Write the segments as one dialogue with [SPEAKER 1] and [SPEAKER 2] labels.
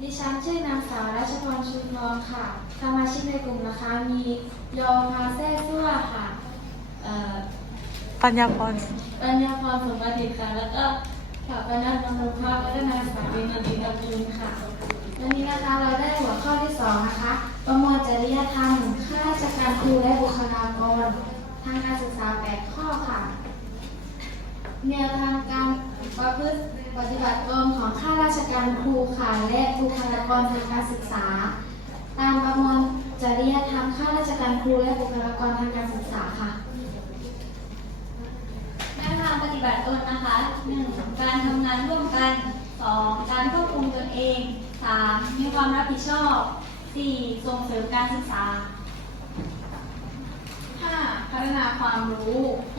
[SPEAKER 1] ดิฉันชื่อนางสาวราชพรชุมทองค่ะ สมาชิกในกลุ่มนะคะมียอพาแซ่ซั่วค่ะเอ่อ
[SPEAKER 2] ปัญญาพร
[SPEAKER 1] ปัญญาพรสมบัติค่ะ แล้วก็สถาปนักบำรุงภาพและก็นางสาวเบนดิตาบุญค่ะ วันนี้นะคะเราได้หัวข้อที่สองนะคะ ประมวลจริยธรรมข้าราชการครูและบุคลากร ทางการศึกษาแปดข้อค่ะแนวทางการประพฤติปฏิบัติตน ของข้าราชการครูค่ะและบุคลากรทางการศึกษา ตามประมวลจริยธรรมข้าราชการครูและบุคลากรทางการศึกษาค่ะ
[SPEAKER 3] แนวทางปฏิบัติตนนะคะ 1. การทำงานร่วมกัน 2. การควบคุมตนเอง 3. มีความรับผิดชอบ 4. ส่งเสริมการศึกษา
[SPEAKER 4] 5. พัฒนาความรู้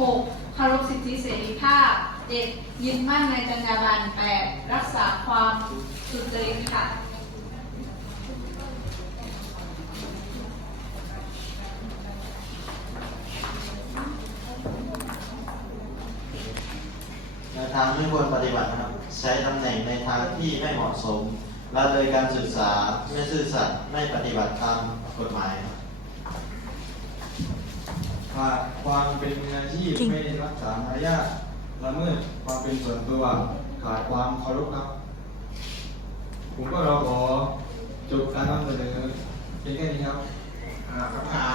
[SPEAKER 4] 6. เคารพสิทธิเสรีภาพ 7. ยึดมั่นในจรรยาบรรณ 8. รักษาความสุจริตค่ะ
[SPEAKER 5] แนวทางที่ควรปฏิบัตินะครับ ใช้ตำแหน่งในทางที่ไม่เหมาะสมละเลยการศึกษาไม่ซื่อสัตย์ไม่ปฏิบัติตามกฎหมายครับ
[SPEAKER 6] ขาดความเป็นมืออาชีพ
[SPEAKER 2] จริง
[SPEAKER 6] ไม่รักษามารยาท ละเมิดความเป็นส่วนตัวขาดความเคารพครับ ผมก็เราขอจบการนำเสนอ